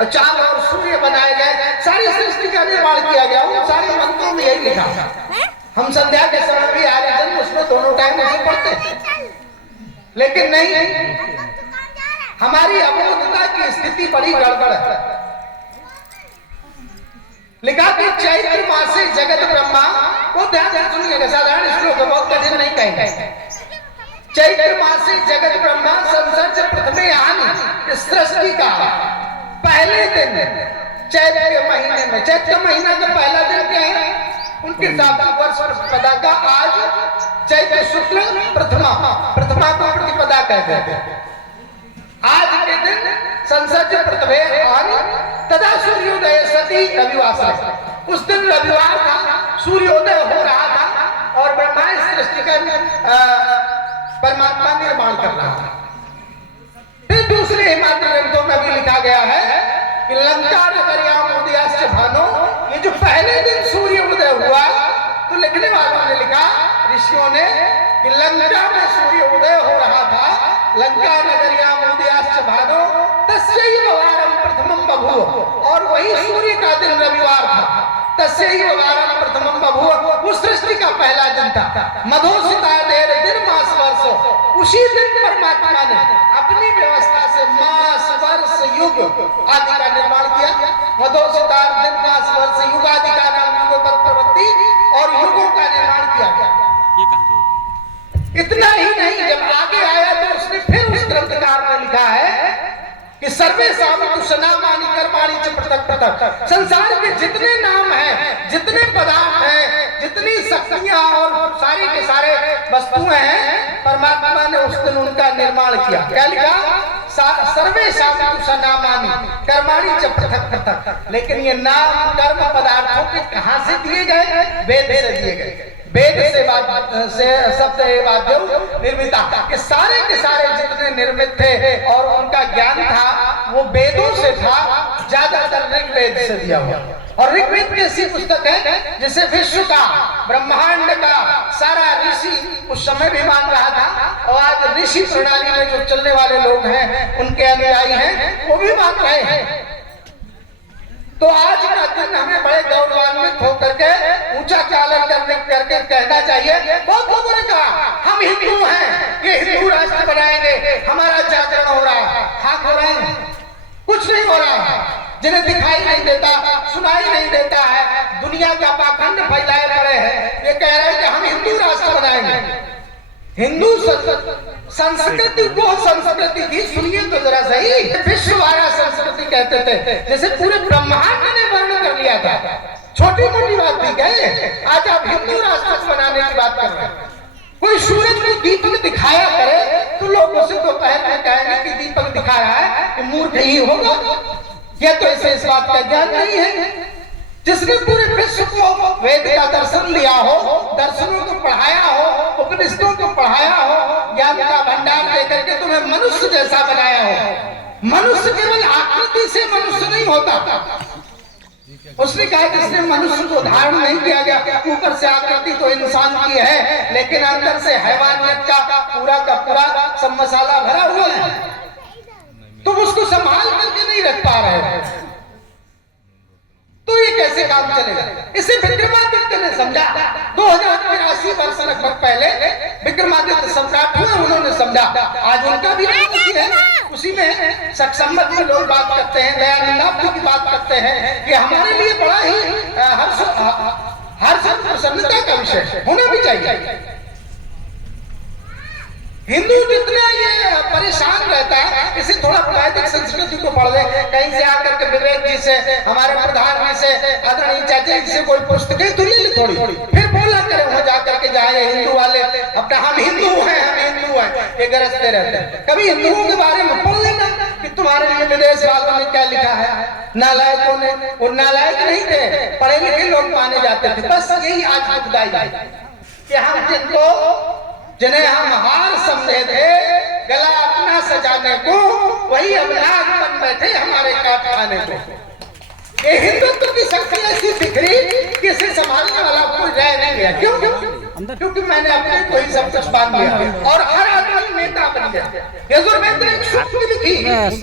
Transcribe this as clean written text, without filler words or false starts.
और चांद और सूर्य बनाए गए, सारी सृष्टि का निर्माण किया गया। उन सारे मंत्रों में यही लिखा। हम संध्या के समय भी आर्य जन्म उसमें दोनों टाइम नहीं पढ़ते, लेकिन नहीं, हमारी अबोधता की स्थिति बड़ी गड़बड़ है। लिखा कि चैत्र मासे जगत ब्रह्मा, वो ध्यान से सुनिएगा, साधारण श्लोक है, बहुत कठिन नहीं कहेंगे। चैत्र मासे जगत ब्रह्मा संसर्ज प्रथमे आनी, सृष्टि का पहले दिन चैत्र के महीने में, चैत्र महीना का पहला दिन क्या है उनके वर्ष प्रतिपदा का, आज चैत्र शुक्ल प्रथमा, प्रथमा को प्रतिपदा कहते हैं। आज के दिन संसर्ज प्रथमे आनी तदा सूर्योदय सती रविवार, उस दिन रविवार था, सूर्योदय हो रहा था और ब्रह्मा सृष्टि का परमात्मा निर्माण कर रहा था। फिर दूसरे हिमालय ग्रंथों में भी लिखा गया है कि लंका नगर्याम उदयाश्च भानो, ये जो पहले दिन सूर्य उदय हुआ, तो लिखने वालों ने लिखा, ऋषियों ने, कि लंका में सूर्य उदय हो रहा था, लंका नगर्याम उदयाश्च भानो तस्यैव वारम प्रथमम बभूव, और वही सूर्य का दिन रविवार था, तस्यैव वारम प्रथमम बभूव, उस सृष्टि का पहला दिन था। मधुसूता देर दिन मास वर्षो, उसी दिन परमात्मा ने अपनी व्यवस्था से मास वर्ष युग आदि का निर्माण किया। मधुसूता दिन मास वर्ष युग आदि का नाम युगपत प्रवृत्ति, और युगों का निर्माण किया गया। इतना ही नहीं, जब आगे आया तो उसने फिर उस ग्रंथकार ने लिखा है कि सर्वे नामानि कर्माणि च पृथक पृथक, संसार के जितने नाम हैं, जितने पदार्थ हैं, जितनी शक्तियां और सारी के सारे वस्तुएं हैं, परमात्मा ने उस दिन उनका निर्माण किया। क्या लिखा? सर्वे नामानि कर्माणि च पृथक पृथक। लेकिन ये नाम कर्म पदार्थों के कहां से दिए गए? वेद से दिए गए। वेद से शब्द निर्मिता, के सारे जितने निर्मित थे और उनका ज्ञान था वो वेदों से था, ज्यादातर ऋग्वेद से दिया हुआ। और ऋग्वेद की ऐसी पुस्तक है जिसे विश्व का, ब्रह्मांड का सारा ऋषि उस समय भी मान रहा था, और आज ऋषि प्रणाली में जो चलने वाले लोग हैं, उनके अनुयायी हैं, वो भी मान रहे हैं। तो आज का दिन हमें बड़े गौरवान्वित होकर के ऊंचा चालन करके कहना चाहिए। बहुत लोगों ने कहा हम हिंदू हैं, ये हिंदू राष्ट्र बनाएंगे, हमारा जागरण हो रहा है। खाक हो रहा है, कुछ नहीं हो रहा है। जिन्हें दिखाई नहीं देता, सुनाई नहीं देता है, दुनिया का पाखंड फैलाए पड़े हैं, ये कह रहे हैं कि हम हिंदू राष्ट्र बनाएंगे। हिंदू संस्कृति वो संस्कृति थी, सुनिए तो जरा सही, विश्ववारा संस्कृति कहते थे, जैसे पूरे ब्रह्मांड ने वर्ण कर लिया था। छोटी मोटी बात थी क्या? आज आप हिंदू राष्ट्र बनाने की बात कर रहे हैं। कोई सूरज को दीपक दिखाया करे तो लोग उसे तो कहेंगे कि दीपक दिखा रहा है, कि मूर्ख ही होगा, या तो इसे इस बात का ज्ञान नहीं है। जिसने पूरे विश्व को वेद का दर्शन लिया हो, दर्शनों को पढ़ाया हो, उपनिषदों को पढ़ाया हो, ज्ञान का भंडार देकर के तुम्हें मनुष्य जैसा बनाया हो। मनुष्य केवल आकृति से मनुष्य नहीं होता। उसने कहा कि इसने मनुष्य को धारण नहीं किया गया, ऊपर से आकृति तो इंसान की है, लेकिन अंदर से हैवानियत का पूरा सब मसाला भरा हुआ है। तुम उसको संभाल करके नहीं रख पा रहे हो, तो ये कैसे काम चलेगा? इसे विक्रमादित्य ने समझा। 2083 वर्ष लगभग पहले विक्रमादित्य सम्राट हुए, उन्होंने समझा। आज उनका भी है, उसी में संबंध में लोग बात करते हैं, दयानंद की बात करते हैं, कि हमारे लिए बड़ा ही हर्ष प्रसन्नता का विषय होना भी चाहिए। हिंदू जितना ये परेशान रहता है, इसे थोड़ा वैदिक संस्कृति को पढ़ ले। कहीं से आकर के विवेक जी से, हमारे प्रधान जी से, आदरणीय चाचा जी से कोई पुस्तकें तो ले ले थोड़ी, फिर बोला करें वहां जाकर के, जाए हिंदू वाले अपना हम हिंदू हैं, ये गरजते रहते हैं। कभी हिंदुओं के बारे में पढ़ लेना कि तुम्हारे लिए विदेश वालों ने क्या लिखा है। नालायकों ने, और नालायक नहीं थे, पढ़े लिखे लोग माने जाते थे। बस यही आज खुदाई कि हम जिन्हें हम हार समझे थे गला अपना सजाने को, वही अब नाग बन बैठे हमारे काट खाने को। ये हिंदुत्व की शक्ति ऐसी बिखरी कि इसे संभालने वाला कोई रह नहीं गया। क्यों? क्योंकि मैंने अपने को ही सब कुछ बांध लिया और हर आदमी नेता बन गया। यजुर्वेद में एक सूक्त लिखी